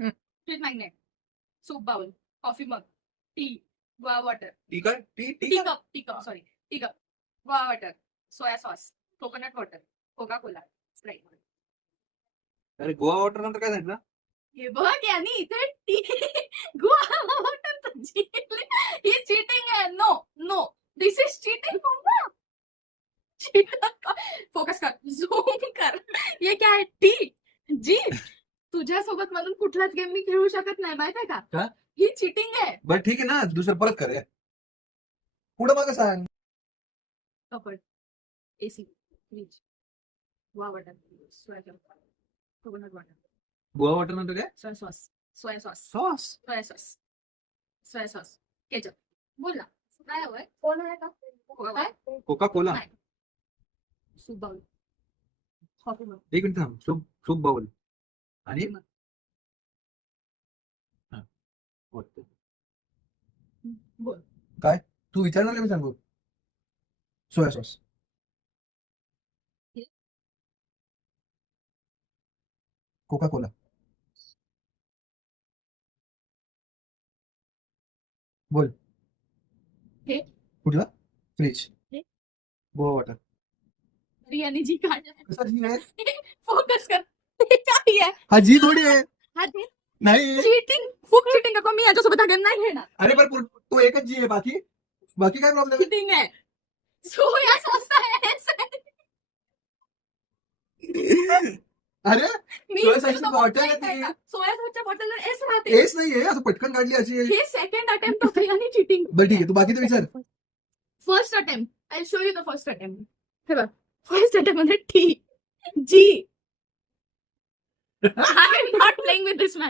Fridge magnet, soup bowl, coffee mug, tea, गुआ water, tea काय tea tea tea cup sorry, tea cup, गुआ water, soya sauce, coconut water, coca cola, Sprite. अरे Goa water नंतर काय सांगितलं? हे बघ यांनी इथे टी गुआ वॉटर जिंकले. ही चीटिंग आहे. No no, this is cheating. Focus कर, झूम कर. ये क्या है? टी जी. तुझ्यासोबत म्हणून कुठलाच गेम मी खेळू शकत नाही, माहितीये का? का? ही चीटिंग आहे. बरं ठीक आहे ना, दुसरं परत कर यार. पुढं मागं सांग. कपड, एसी, फ्रीज, गुआ water, soya sauce, coconut water, Goa water नंतर काय? Soya sauce, soya sauce, sauce. Soya sauce, soya sauce, ketchup. बोल ना, काय हवंय? कोण आहे का? काय? Coca Cola. नाही. सूप बाउल, कॉफी मग, एक मिनिट थांब. सूप सूप बाउल आणि हा, वॉटर. बोल. तू विचारणार का मी सांगू? Soya sauce. Coca Cola. बोल. हे? कुठला? फ्रीज. हे? गोवा वॉटर. बिर्याणी जी काय कसा जी आहे? फोकस कर. हे काय आहे? हा जी थोडी आहे. हा ते नाही. चीटिंग, खूप चीटिंग करतो मी. याच्यासोबत हा गेम नाही खेळणार. अरे पण तू एकच जी आहे, बाकी काय प्रॉब्लेम आहे? चीटिंग आहे. सोया सॉस आहे. अरे मी सोया सॉसची बॉटल आहे ती. सोया सॉसच्या बॉटलवर एस राहते. एस नाहीये, असं पटकन काढली अशी. हे सेकंड अटेम्प्ट होते आणि चीटिंग. बरं ठीक आहे, तू बाकी तर विचार. First attempt, I show you the first attempt. हे बघ, फर्स्ट अटेम्प्ट मध्ये टी जी. I am not playing with this man.